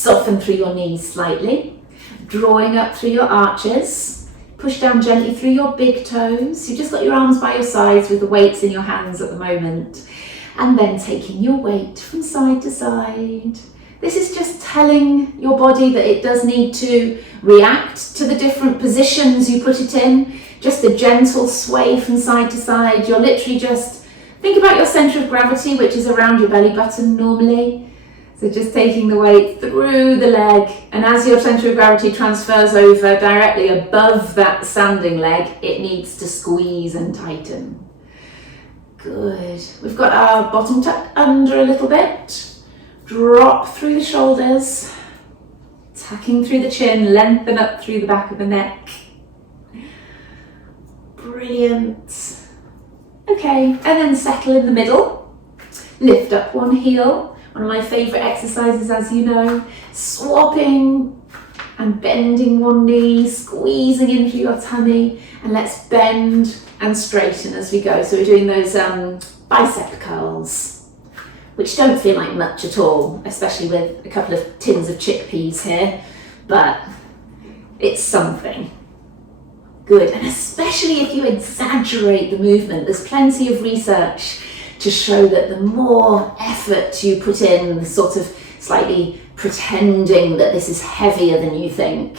Soften through your knees slightly, drawing up through your arches. Push down gently through your big toes. You've just got your arms by your sides with the weights in your hands at the moment. And then taking your weight from side to side. This is just telling your body that it does need to react to the different positions you put it in. Just a gentle sway from side to side. You're literally just, think about your center of gravity, which is around your belly button normally. So just taking the weight through the leg, and as your center of gravity transfers over directly above that standing leg, it needs to squeeze and tighten. Good. We've got our bottom tucked under a little bit. Drop through the shoulders, tucking through the chin, lengthen up through the back of the neck. Brilliant. Okay, and then settle in the middle. Lift up one heel. One of my favourite exercises, as you know. Swapping and bending one knee, squeezing into your tummy, and let's bend and straighten as we go. So we're doing those bicep curls, which don't feel like much at all, especially with a couple of tins of chickpeas here, but it's something. Good, and especially if you exaggerate the movement, there's plenty of research to show that the more effort you put in, sort of slightly pretending that this is heavier than you think,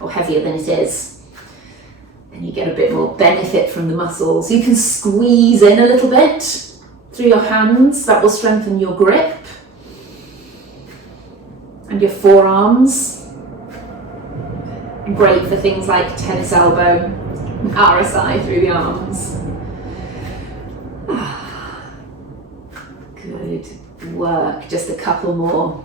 or heavier than it is, then you get a bit more benefit from the muscles. You can squeeze in a little bit through your hands, that will strengthen your grip and your forearms. Great for things like tennis elbow, RSI through the arms. Good work, just a couple more.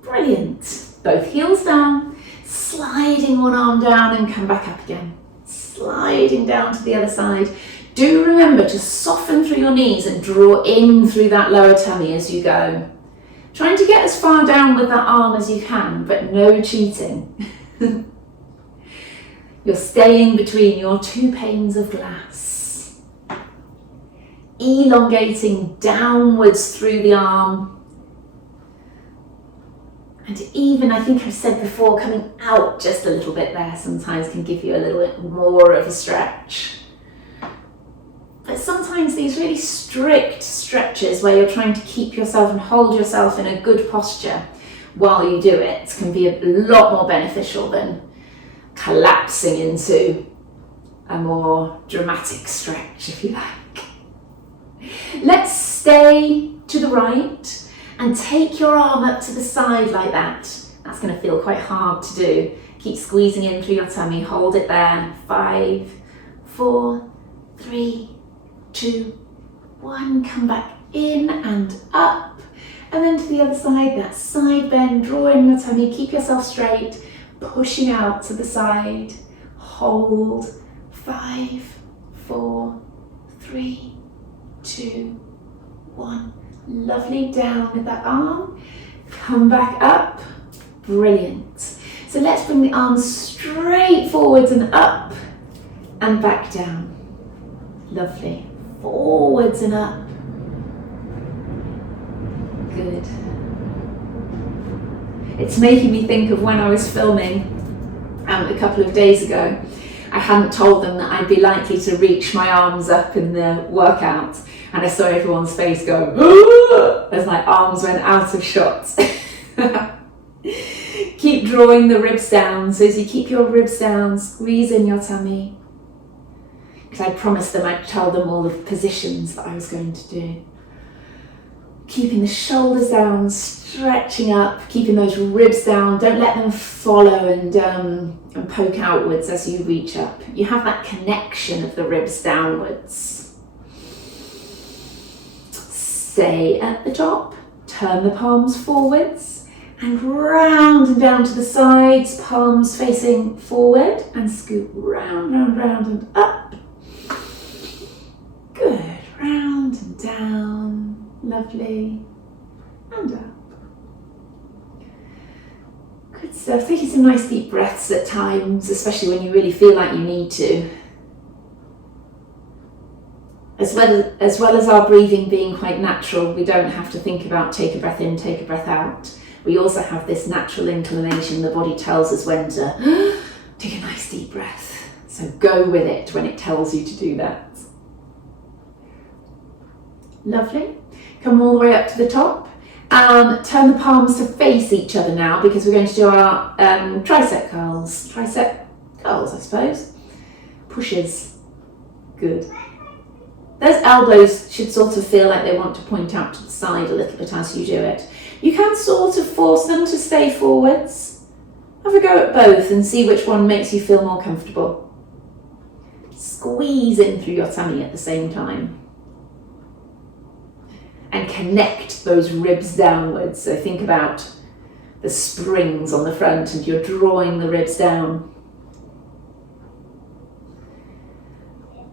Brilliant. Both heels down, sliding one arm down and come back up again. Sliding down to the other side. Do remember to soften through your knees and draw in through that lower tummy as you go. Trying to get as far down with that arm as you can, but no cheating. You're staying between your two panes of glass. Elongating downwards through the arm. And even, I think I've said before, coming out just a little bit there sometimes can give you a little bit more of a stretch. But sometimes these really strict stretches where you're trying to keep yourself and hold yourself in a good posture while you do it can be a lot more beneficial than collapsing into a more dramatic stretch, if you like. Let's stay to the right and take your arm up to the side like that. That's going to feel quite hard to do. Keep squeezing in through your tummy. Hold it there. 5, 4, 3, 2, 1. Come back in and up. And then to the other side, that side bend, draw in your tummy. Keep yourself straight. Pushing out to the side. Hold. 5, 4, 3, 2, 1. Lovely, down with that arm. Come back up. Brilliant. So let's bring the arms straight forwards and up and back down. Lovely. Forwards and up. Good. It's making me think of when I was filming a couple of days ago. I hadn't told them that I'd be likely to reach my arms up in the workout, and I saw everyone's face go as my arms went out of shot. Keep drawing the ribs down. So as you keep your ribs down, squeeze in your tummy. Because I promised them I'd tell them all the positions that I was going to do. Keeping the shoulders down, stretching up, keeping those ribs down. Don't let them follow and poke outwards as you reach up. You have that connection of the ribs downwards. Stay at the top. Turn the palms forwards and round and down to the sides, palms facing forward, and scoop round, round, round and up. Good. Round and down. Lovely. And up. Good stuff. Taking some nice deep breaths at times, especially when you really feel like you need to. As well as our breathing being quite natural, we don't have to think about take a breath in, take a breath out. We also have this natural inclination. The body tells us when to take a nice deep breath. So go with it when it tells you to do that. Lovely. Come all the way up to the top. Turn the palms to face each other now, because we're going to do our tricep curls. Tricep curls, I suppose. Pushes. Good. Those elbows should sort of feel like they want to point out to the side a little bit as you do it. You can sort of force them to stay forwards. Have a go at both and see which one makes you feel more comfortable. Squeeze in through your tummy at the same time. And connect those ribs downwards. So think about the springs on the front and you're drawing the ribs down.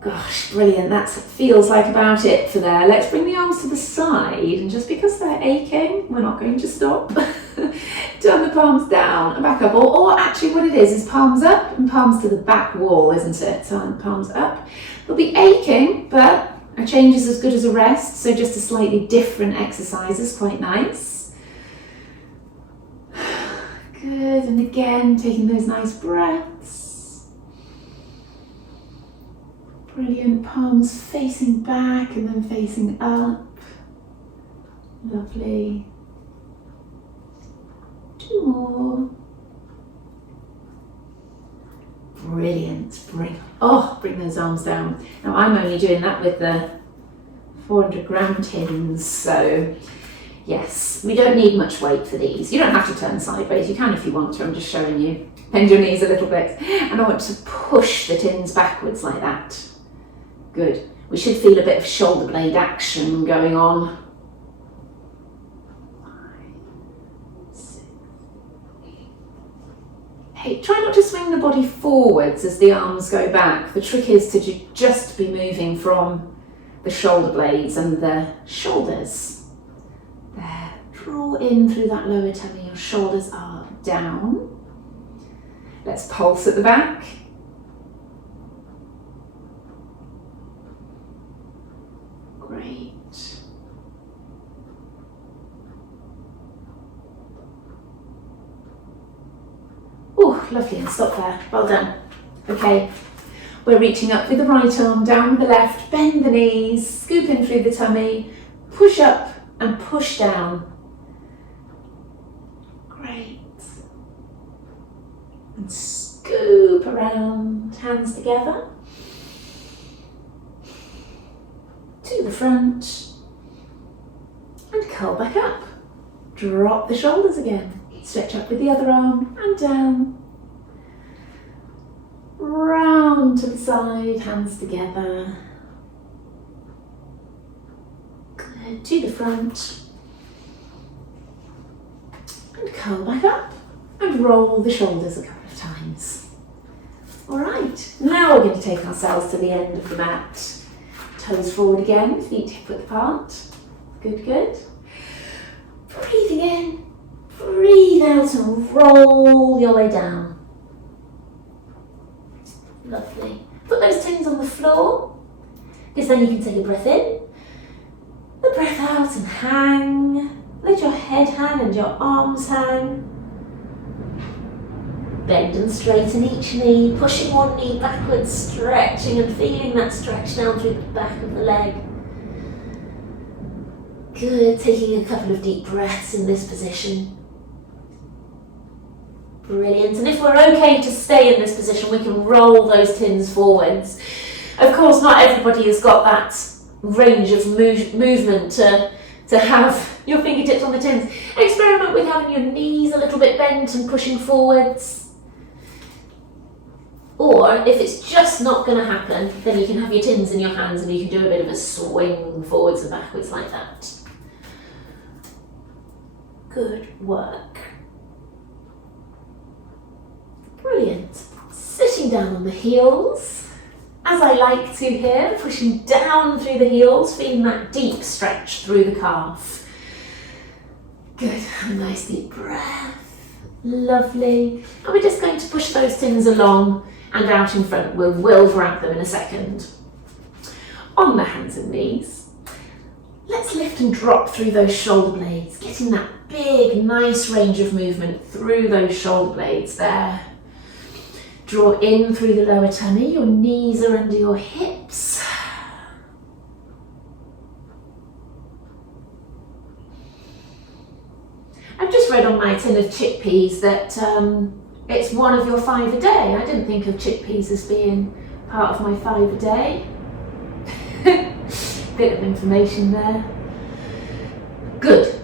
Gosh, brilliant. That feels like about it for there. Let's bring the arms to the side, and just because they're aching, we're not going to stop. Turn the palms down and back up. Or actually what it is palms up and palms to the back wall, isn't it? So palms up. They'll be aching, but a change is as good as a rest. So just a slightly different exercise is quite nice. Good, and again, taking those nice breaths. Brilliant, palms facing back and then facing up. Lovely. 2 more. Brilliant. Bring those arms down. Now I'm only doing that with the 400 gram tins, so yes, we don't need much weight for these. You don't have to turn sideways, you can if you want to, I'm just showing you. Bend your knees a little bit, and I want to push the tins backwards like that. Good. We should feel a bit of shoulder blade action going on. 5, 6, 8. Try not to swing the body forwards as the arms go back. The trick is to just be moving from the shoulder blades and the shoulders. There. Draw in through that lower tummy. Your shoulders are down. Let's pulse at the back. Great. Oh, lovely, and stop there. Well done. Okay, we're reaching up with the right arm, down with the left, bend the knees, scoop in through the tummy, push up and push down. Great. And scoop around, hands together. To the front and curl back up. Drop the shoulders again. Stretch up with the other arm and down. Round to the side, hands together. Good. To the front and curl back up and roll the shoulders a couple of times. All right, now we're going to take ourselves to the end of the mat. Toes forward again, feet hip-width apart. Good, good. Breathing in, breathe out and roll your way down. Lovely. Put those tins on the floor, because then you can take a breath in, a breath out and hang. Let your head hang and your arms hang. Bend and straighten each knee, pushing one knee backwards, stretching and feeling that stretch down through the back of the leg. Good, taking a couple of deep breaths in this position. Brilliant, and if we're okay to stay in this position, we can roll those tins forwards. Of course, not everybody has got that range of movement to have your fingertips on the tins. Experiment with having your knees a little bit bent and pushing forwards. Or if it's just not going to happen, then you can have your tins in your hands and you can do a bit of a swing forwards and backwards like that. Good work. Brilliant. Sitting down on the heels, as I like to here, pushing down through the heels, feeling that deep stretch through the calf. Good, a nice deep breath. Lovely. And we're just going to push those tins along and out in front. We'll grab them in a second. on the hands and knees. Let's lift and drop through those shoulder blades, getting that big, nice range of movement through those shoulder blades there. Draw in through the lower tummy, your knees are under your hips. I've just read on my tin of chickpeas that it's one of your 5 a day. I didn't think of chickpeas as being part of my 5 a day. Bit of information there. Good.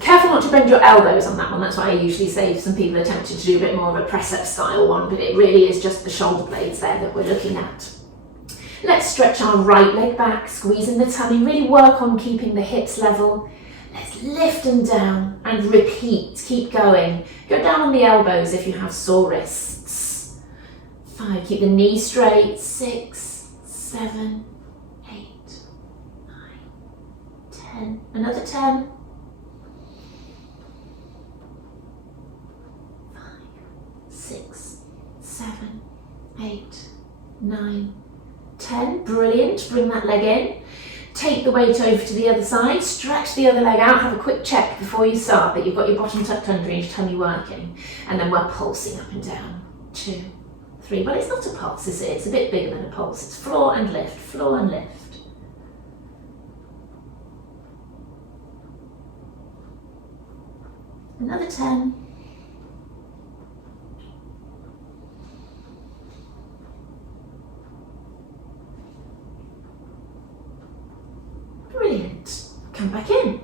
Careful not to bend your elbows on that one. That's why I usually say if some people are tempted to do a bit more of a press-up style one, but it really is just the shoulder blades there that we're looking at. Let's stretch our right leg back, squeezing the tummy, really work on keeping the hips level. Let's lift them down and repeat, keep going. Go down on the elbows if you have sore wrists. 5, keep the knees straight. 6, 7, 8, 9, 10. Another 10. 5, 6, 7, 8, 9, 10. Brilliant. Bring that leg in. Take the weight over to the other side, stretch the other leg out, have a quick check before you start that you've got your bottom tucked under and your tummy working, and then we're pulsing up and down. 2, 3, well, it's not a pulse, is it? It's a bit bigger than a pulse. It's floor and lift, floor and lift. Another 10. Brilliant. Come back in.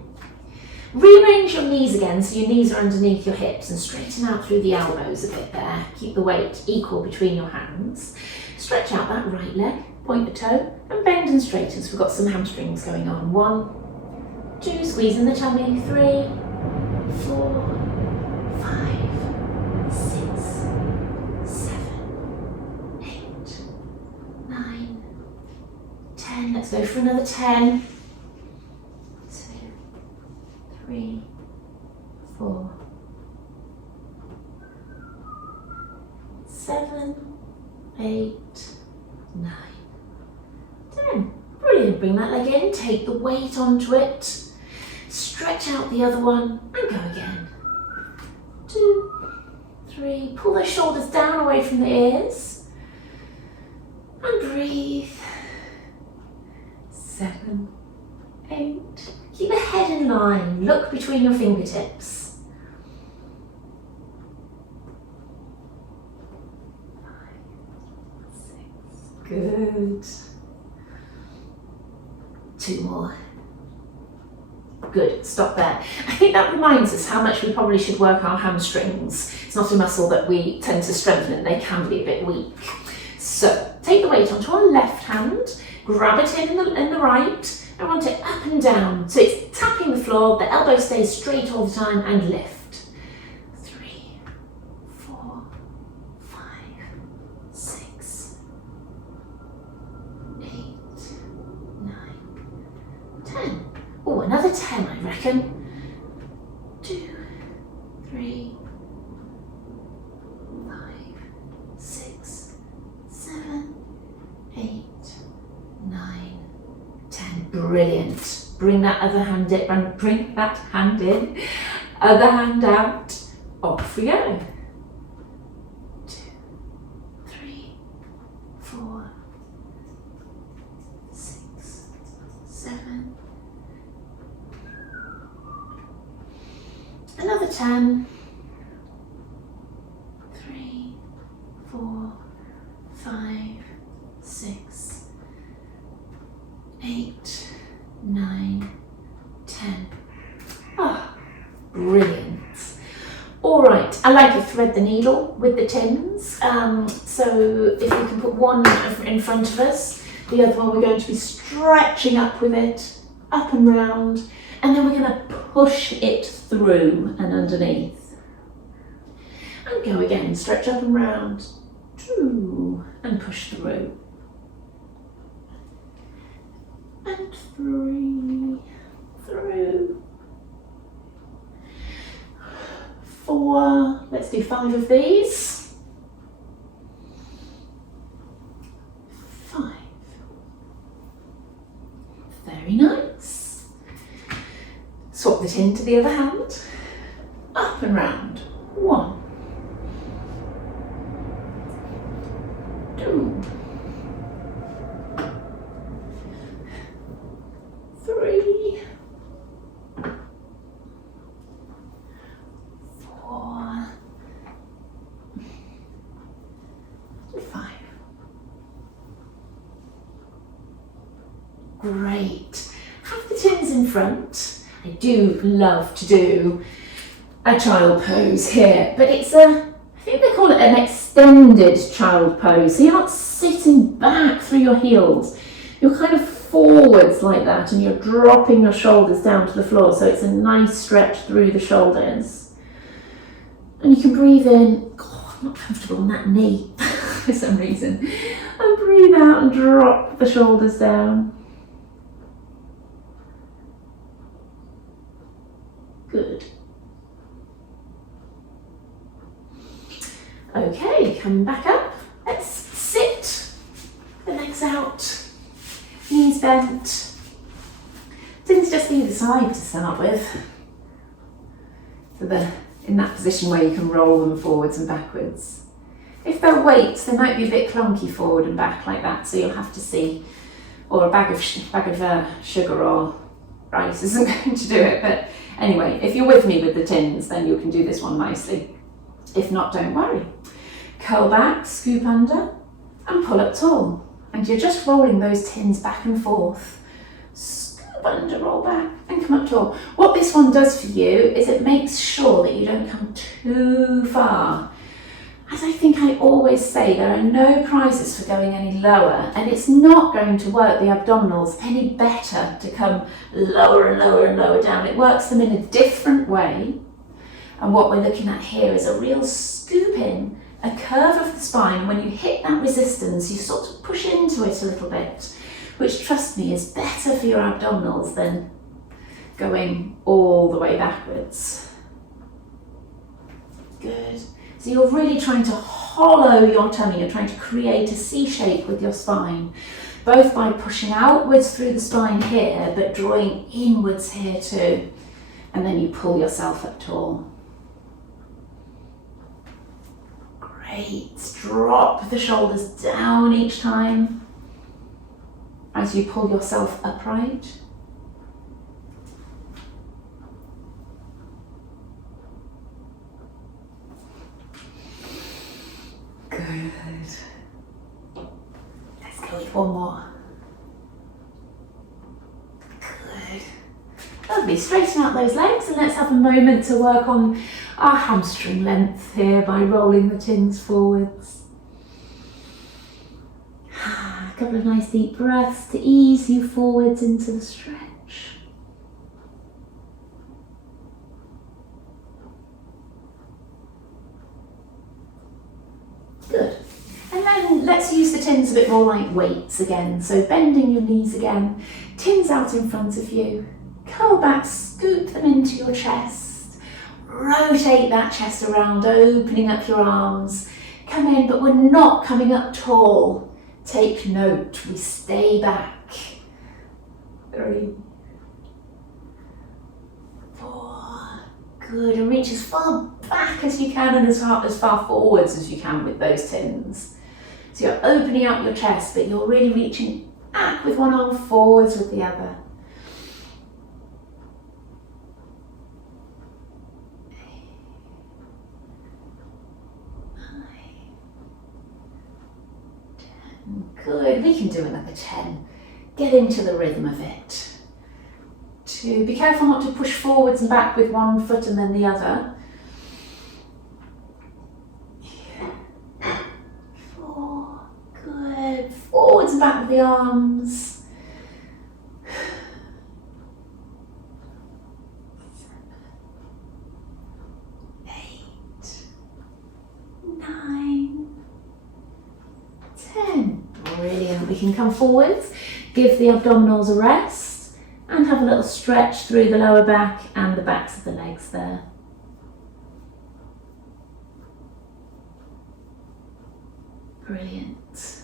Rearrange your knees again so your knees are underneath your hips and straighten out through the elbows a bit there. Keep the weight equal between your hands. Stretch out that right leg, point the toe and bend and straighten so we've got some hamstrings going on. 1, 2, squeeze in the tummy. 3, 4, 5, 6, 7, 8, 9, 10. Let's go for another 10. 3, 4, 7, 8, 9, 10. Brilliant. Bring that leg in, take the weight onto it, stretch out the other one and go again. 2, 3, pull those shoulders down away from the ears and breathe. 7, 8. Keep the head in line, look between your fingertips. 5, 6, good. 2 more. Good, stop there. I think that reminds us how much we probably should work our hamstrings. It's not a muscle that we tend to strengthen, they can be a bit weak. So, take the weight onto our left hand, grab it in the right, I want it up and down, so it's tapping the floor, the elbow stays straight all the time and lift. 3, 4, 5, 6, 8, 9, 10. Oh, another 10 I reckon. 2, 3, 5, 6, 7, 8, 9, 10. Brilliant. Bring that other hand in, bring that hand in, other hand out. Off we go. 2, 3, 4, 6, 7. Another 10. 3, 4, 5, 6, 8, 9, 10. Ah, brilliant. All right, I like to thread the needle with the tins. So if we can put one in front of us, the other one we're going to be stretching up with it, up and round, and then we're going to push it through and underneath. And go again, stretch up and round, 2, and push through. And 3, through. 4, let's do 5 of these. 5, Very nice. Swap the tin to the other hand. Up and round. 1, 2, 3, 4, 5. Great. Have the tins in front. I do love to do a child pose here, but it's I think they call it an extended child pose. So you're not sitting back through your heels. You're kind of forwards like that, and you're dropping your shoulders down to the floor. So it's a nice stretch through the shoulders. And you can breathe in. God, I'm not comfortable on that knee for some reason. And breathe out and drop the shoulders down. Good. Okay, come back up. Let's sit. The legs out. Knees bent. Tins just either side to start with. So they're in that position where you can roll them forwards and backwards. If they're weights, they might be a bit clunky forward and back like that, so you'll have to see. Or a bag of sugar or rice isn't going to do it, but anyway, if you're with me with the tins, then you can do this one nicely. If not, don't worry. Curl back, scoop under, and pull up tall. And you're just rolling those tins back and forth. Scoop under, roll back, and come up tall. What this one does for you is it makes sure that you don't come too far. As I think I always say, there are no prizes for going any lower, and it's not going to work the abdominals any better to come lower and lower and lower down. It works them in a different way. And what we're looking at here is a real scoop in, a curve of the spine, and when you hit that resistance, you sort of push into it a little bit, which, trust me, is better for your abdominals than going all the way backwards. Good. So you're really trying to hollow your tummy, you're trying to create a C shape with your spine, both by pushing outwards through the spine here, but drawing inwards here too. And then you pull yourself up tall. Great. Drop the shoulders down each time as you pull yourself upright. Good. Let's go with one more. Good. Lovely. Straighten out those legs and let's have a moment to work on our hamstring length here by rolling the tins forwards. A couple of nice deep breaths to ease you forwards into the stretch. Good. And then let's use the tins a bit more like weights again. So bending your knees again, tins out in front of you, curl back, scoop them into your chest, rotate that chest around, opening up your arms, come in, but we're not coming up tall. Take note, we stay back. 3, 4, good, and reach as far back as you can and as far forwards as you can with those tins. So you're opening up your chest, but you're really reaching back with one arm, forwards with the other. 9, 10. Good, we can do another 10. Get into the rhythm of it. 2, be careful not to push forwards and back with one foot and then the other. 4, good, forwards and back with the arms. 7, 8, 9, 10. Brilliant. We can come forwards, give the abdominals a rest, and have a little stretch through the lower back and the backs of the legs there. Brilliant.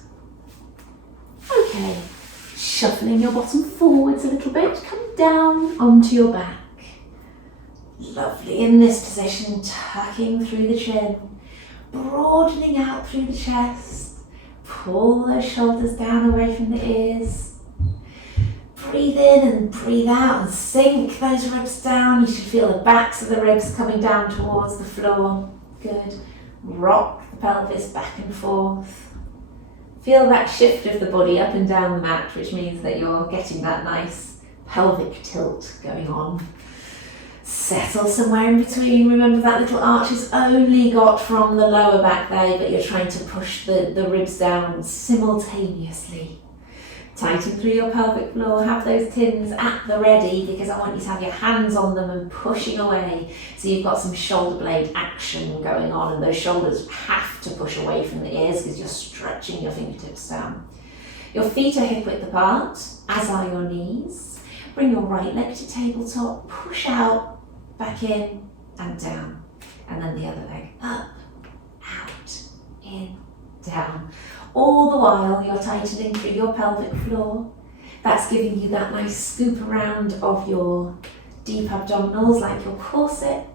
Okay, Shuffling your bottom forwards a little bit, come down onto your back. Lovely in this position, tucking through the chin, broadening out through the chest. Pull those shoulders down away from the ears. Breathe in and breathe out and sink those ribs down. You should feel the backs of the ribs coming down towards the floor. Good. Rock the pelvis back and forth. Feel that shift of the body up and down the mat, which means that you're getting that nice pelvic tilt going on. Settle somewhere in between. Remember that little arch is only got from the lower back there, but you're trying to push the ribs down simultaneously. Tighten through your pelvic floor, have those tins at the ready because I want you to have your hands on them and pushing away. So you've got some shoulder blade action going on, and those shoulders have to push away from the ears because you're stretching your fingertips down. Your feet are hip width apart, as are your knees. Bring your right leg to tabletop, push out, back in and down. And then the other leg up, out, in, down. All the while you're tightening through your pelvic floor. That's giving you that nice scoop around of your deep abdominals like your corset,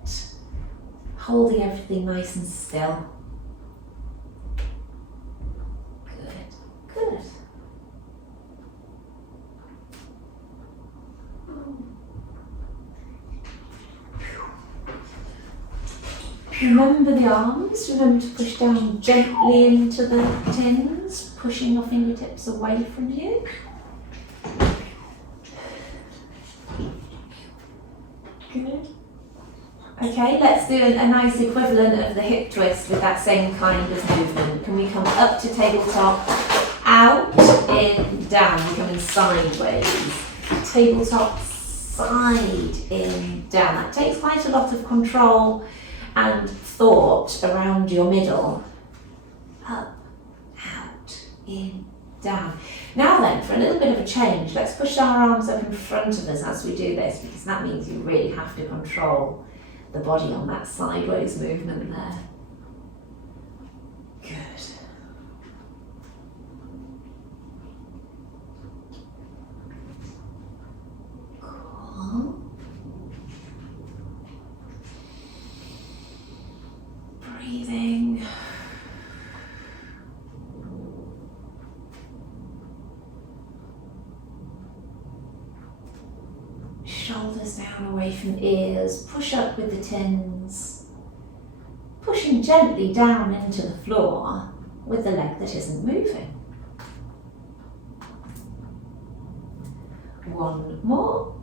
holding everything nice and still. Good, good. Remember the arms, remember to push down gently into the tins, pushing your fingertips away from you. Good. Okay, let's do a nice equivalent of the hip twist with that same kind of movement. Can we come up to tabletop, out, in, down, we're coming sideways. Tabletop, side, in, down. That takes quite a lot of control and thought around your middle. Up, out, in, down. Now then, for a little bit of a change, let's push our arms up in front of us as we do this, because that means you really have to control the body on that sideways movement there. Good. Cool. Breathing. Shoulders down away from ears, push up with the tins, pushing gently down into the floor with the leg that isn't moving. One more.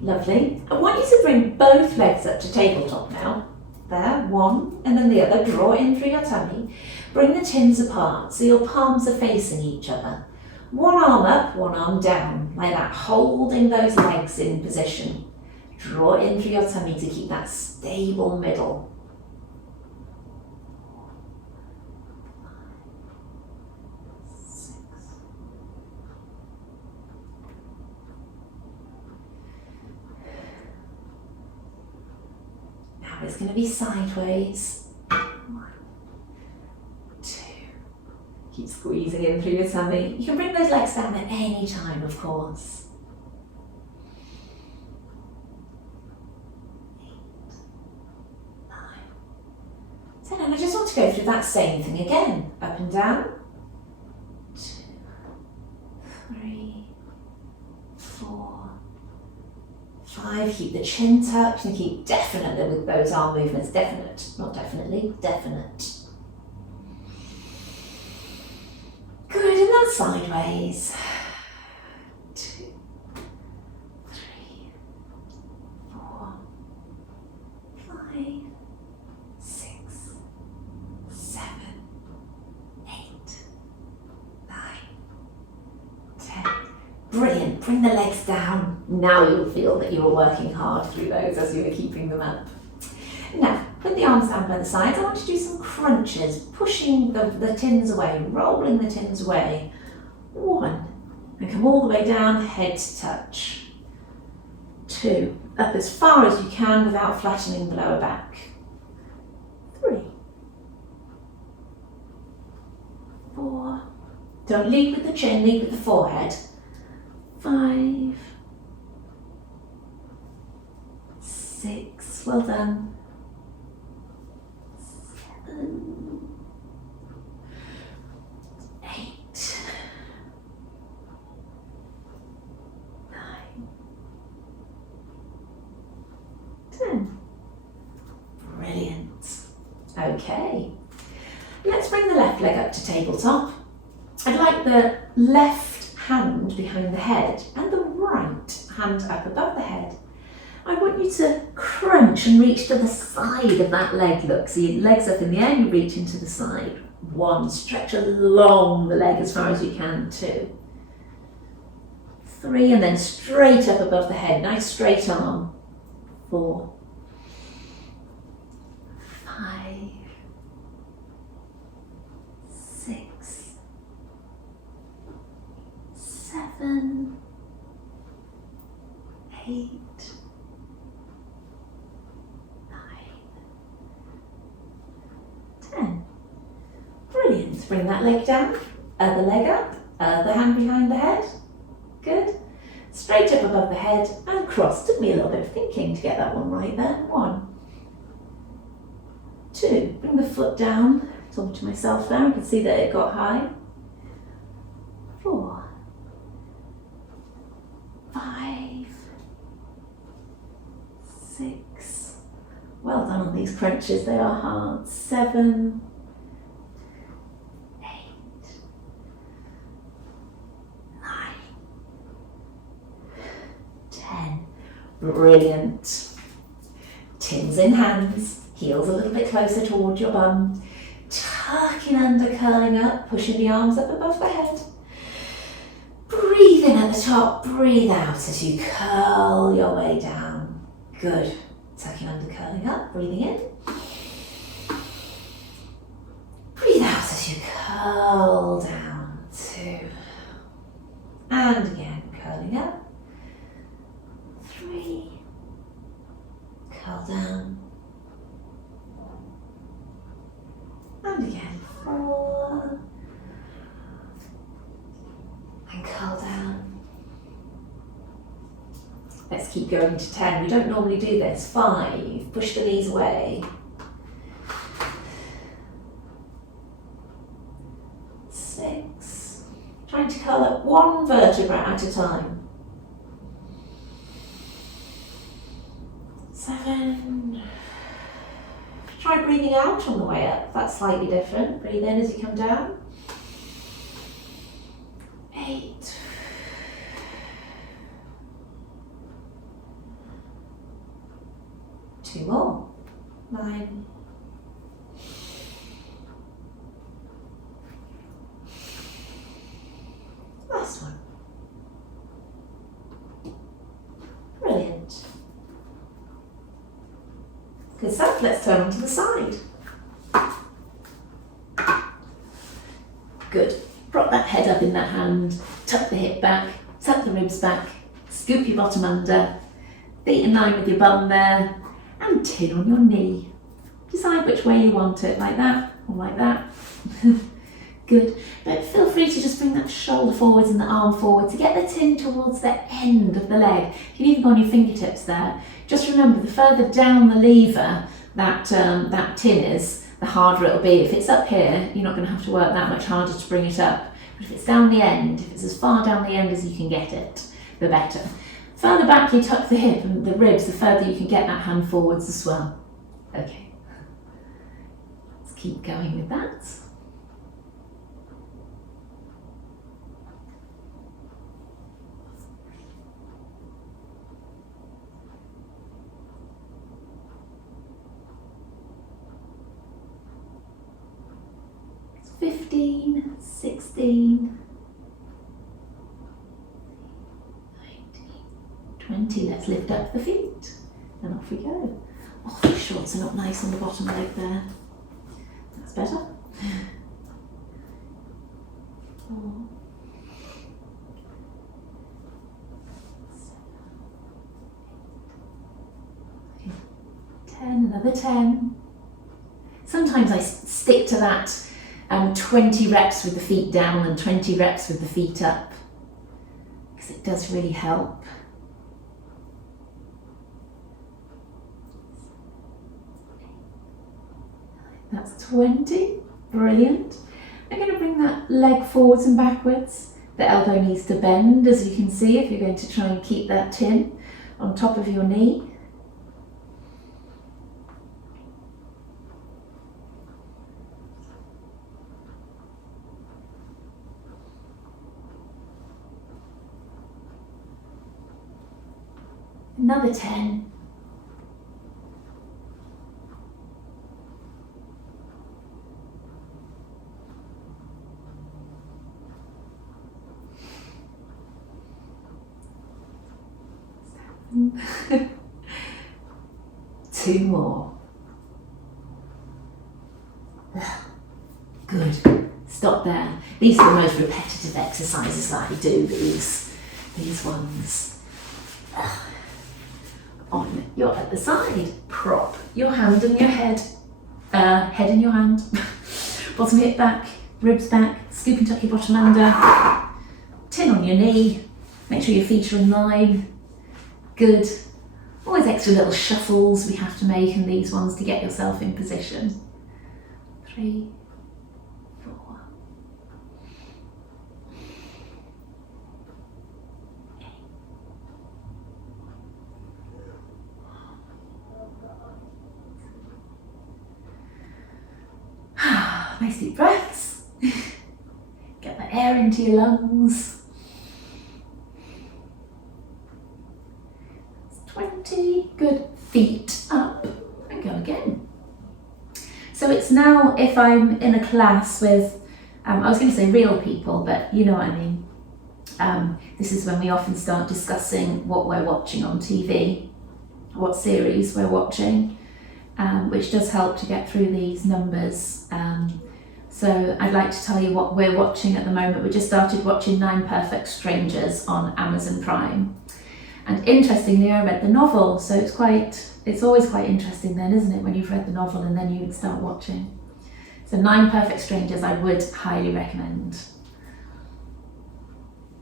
Lovely. I want you to bring both legs up to tabletop now. There, one and then the other. Draw in through your tummy. Bring the tins apart so your palms are facing each other. One arm up, one arm down, like that, holding those legs in position. Draw in through your tummy to keep that stable middle. Now it's going to be sideways. 1, 2. Keep squeezing in through your tummy. You can bring those legs down at any time, of course. 8, 9, 10. And I just want to go through that same thing again. Up and down. 2, 3, 4, 5. Keep the chin tucked and keep definitely with those arm movements. Definite, not definitely, definite. Good, and that's sideways. 2, 3, 4, 5, 6, 7, 8, 9, 10. Brilliant, bring the legs down. Now you'll feel that you were working hard through those as you were keeping them up. Now, put the arms down by the sides. I want to do some crunches, pushing the tins away, rolling the tins away. 1, and come all the way down, head to touch. 2, up as far as you can without flattening the lower back. 3, 4, Don't lead with the chin, lead with the forehead. 5, 6, well done. 7, 8, 9, 10. Brilliant. Okay. Let's bring the left leg up to tabletop. I'd like the left hand behind the head and the right hand up above the head. I want you to crunch and reach to the side of that leg. Look, so your leg's up in the air, you reach into the side. 1, stretch along the leg as far as you can. 2, 3, and then straight up above the head. Nice straight arm. 4, 5, 6, 7, 8, 9, 10. Brilliant. Bring that leg down, other leg up, other hand behind the head. Good. Straight up above the head and cross. Took me a little bit of thinking to get that one right there. 1, 2. Bring the foot down. Talking to myself there. I can see that it got high. 4, 5, 6. Well done on these crunches. They are hard. 7, 8, 9, 10. Brilliant. Tins in hands. Heels a little bit closer towards your bum. Tucking under, curling up, pushing the arms up above the head. Breathe in at the top, breathe out as you curl your way down. Good. Tucking under, curling up, breathing in. Breathe out as you curl down. 2. And again, curling up. 3. Curl down. And again, 4. And curl down. Let's keep going to 10. We don't normally do this. 5. Push the knees away. 6. Trying to curl up one vertebra at a time. 7. Try breathing out on the way up. That's slightly different. Breathe in as you come down. 8. 2 more. 9. 1. Brilliant. Good stuff. Let's turn onto the side. Good. Prop that head up in that hand, tuck the hip back, tuck the ribs back, scoop your bottom under, feet in line with your bum there, and tin on your knee. Decide which way you want it, like that or like that. Good. But feel free to just bring that shoulder forwards and the arm forward to get the tin towards the end of the leg. You can even go on your fingertips there. Just remember, the further down the lever that tin is, the harder it'll be. If it's up here, you're not going to have to work that much harder to bring it up. But if it's down the end, if it's as far down the end as you can get it, the better. Further back you tuck the hip and the ribs, the further you can get that hand forwards as well. Okay. Let's keep going with that. It's 15, 16, 20. Let's lift up the feet and off we go. Oh, the shorts are not nice on the bottom leg there. That's better. 4, 7, 8, 10. Another 10. Sometimes I stick to that 20 reps with the feet down and 20 reps with the feet up, because it does really help. That's 20, brilliant. I'm going to bring that leg forwards and backwards. The elbow needs to bend, as you can see, if you're going to try and keep that tin on top of your knee. Another 10. Two more. Good. Stop there. These are the most repetitive exercises that I do, these ones. On your other side, prop your hand on your head, head in your hand, bottom hip back, ribs back, scoop and tuck your bottom under, tin on your knee, make sure your feet are in line. Good. Always extra little shuffles we have to make in these ones to get yourself in position. 3, 4. Nice deep breaths. Get the air into your lungs. 20, good, feet up, and go again. So it's now, if I'm in a class with, I was going to say real people, but you know what I mean. This is when we often start discussing what we're watching on TV, what series we're watching, which does help to get through these numbers. So I'd like to tell you what we're watching at the moment. We just started watching 9 Perfect Strangers on Amazon Prime. And interestingly, I read the novel, so it's always quite interesting then, isn't it, when you've read the novel and then you start watching. So 9 Perfect Strangers I would highly recommend.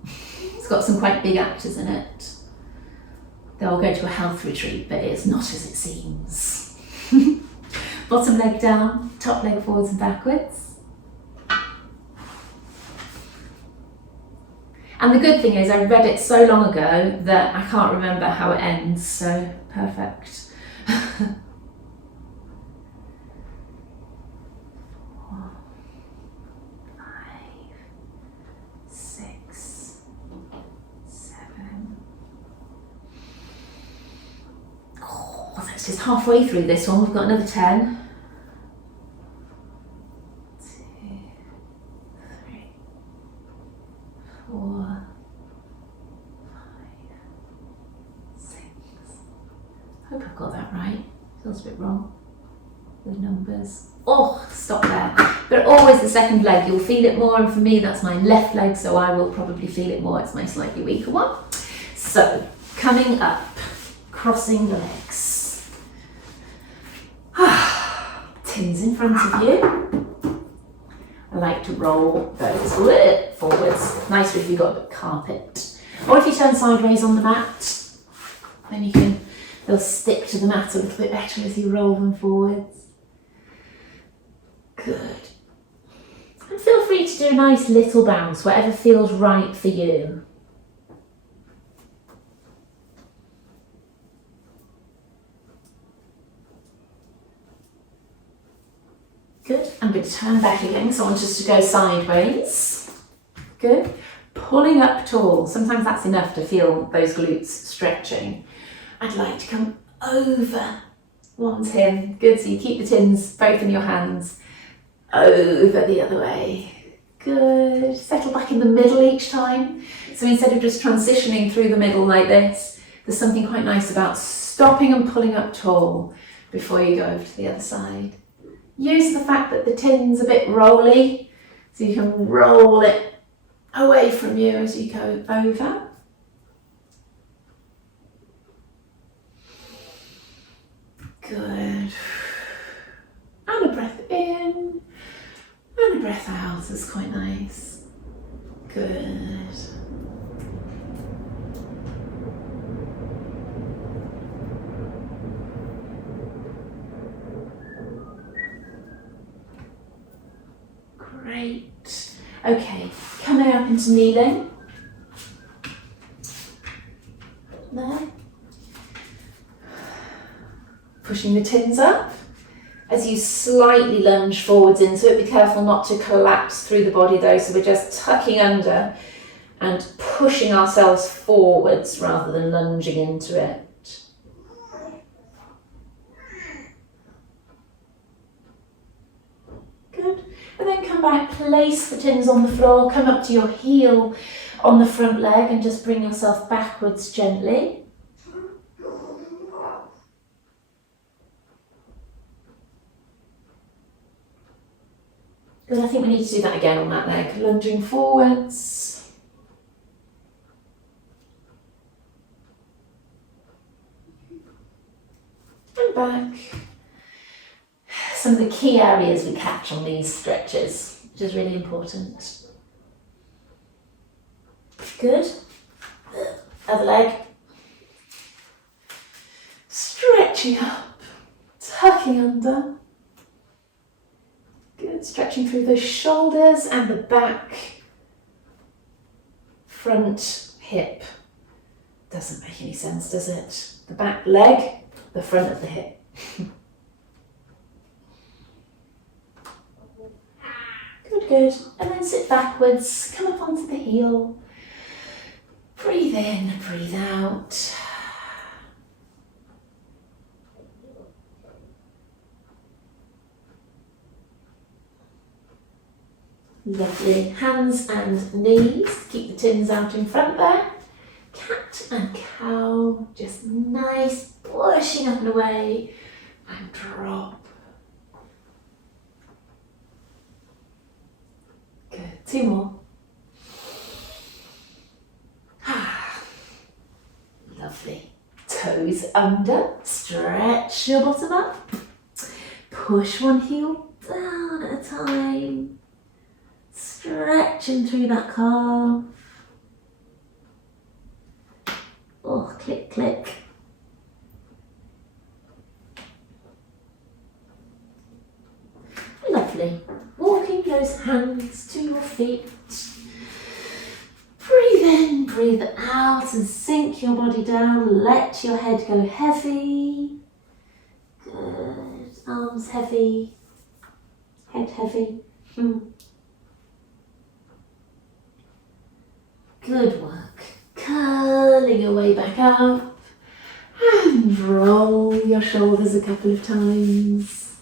It's got some quite big actors in it. They'll go to a health retreat, but it's not as it seems. Bottom leg down, top leg forwards and backwards. And the good thing is I read it so long ago that I can't remember how it ends, so perfect. 4, 5, 6, 7. Oh, that's just halfway through this one. We've got another 10. 2, 3, 4, 5, 6. Hope I've got that right. Feels a bit wrong. The numbers. Oh, stop there. But always the second leg, you'll feel it more. And for me, that's my left leg, so I will probably feel it more. It's my slightly weaker one. So, coming up, crossing the legs. Tins in front of you. I like to roll those a little forwards. Nicer if you've got a bit of carpet. Or if you turn sideways on the mat, then they'll stick to the mat a little bit better as you roll them forwards. Good. And feel free to do a nice little bounce, whatever feels right for you. Good. I'm going to turn back again, so I want us to go sideways. Good. Pulling up tall. Sometimes that's enough to feel those glutes stretching. I'd like to come over one tin. Good. So you keep the tins both in your hands. Over the other way. Good. Settle back in the middle each time. So instead of just transitioning through the middle like this, there's something quite nice about stopping and pulling up tall before you go over to the other side. Use the fact that the tin's a bit rolly, so you can roll it away from you as you go over. Good. And a breath in, And a breath out is quite nice. Good. Great. Okay, coming up into kneeling. There. Pushing the tins up. As you slightly lunge forwards into it, be careful not to collapse through the body though, so we're just tucking under and pushing ourselves forwards rather than lunging into it. Good. And then come back, place the tins on the floor, come up to your heel on the front leg and just bring yourself backwards gently. Good, I think we need to do that again on that leg, lunging forwards. And back. Some of the key areas we catch on these stretches, which is really important. Good. Other leg. Stretching up, tucking under. Good, stretching through the shoulders and the back, front hip. Doesn't make any sense, does it? The back leg, the front of the hip. Good, good. And then sit backwards, come up onto the heel. Breathe in, breathe out. Lovely. Hands and knees. Keep the tins out in front there. Cat and cow. Just nice, pushing up and away. And drop. Good. Two more. Lovely. Toes under. Stretch your bottom up. Push one heel down at a time. Stretching through that calf. Oh, click, click. Lovely. Walking those hands to your feet. Breathe in, breathe out and sink your body down. Let your head go heavy. Good. Arms heavy. Head heavy. Good work. Curling your way back up and roll your shoulders a couple of times.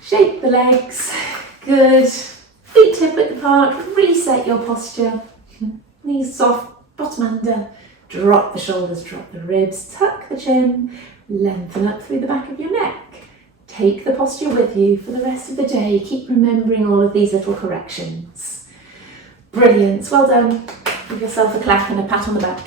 Shake the legs. Good. Feet hip width apart. Reset your posture. Knees soft, bottom under. Drop the shoulders, drop the ribs. Tuck the chin. Lengthen up through the back of your neck. Take the posture with you for the rest of the day. Keep remembering all of these little corrections. Brilliant, well done. Give yourself a clap and a pat on the back.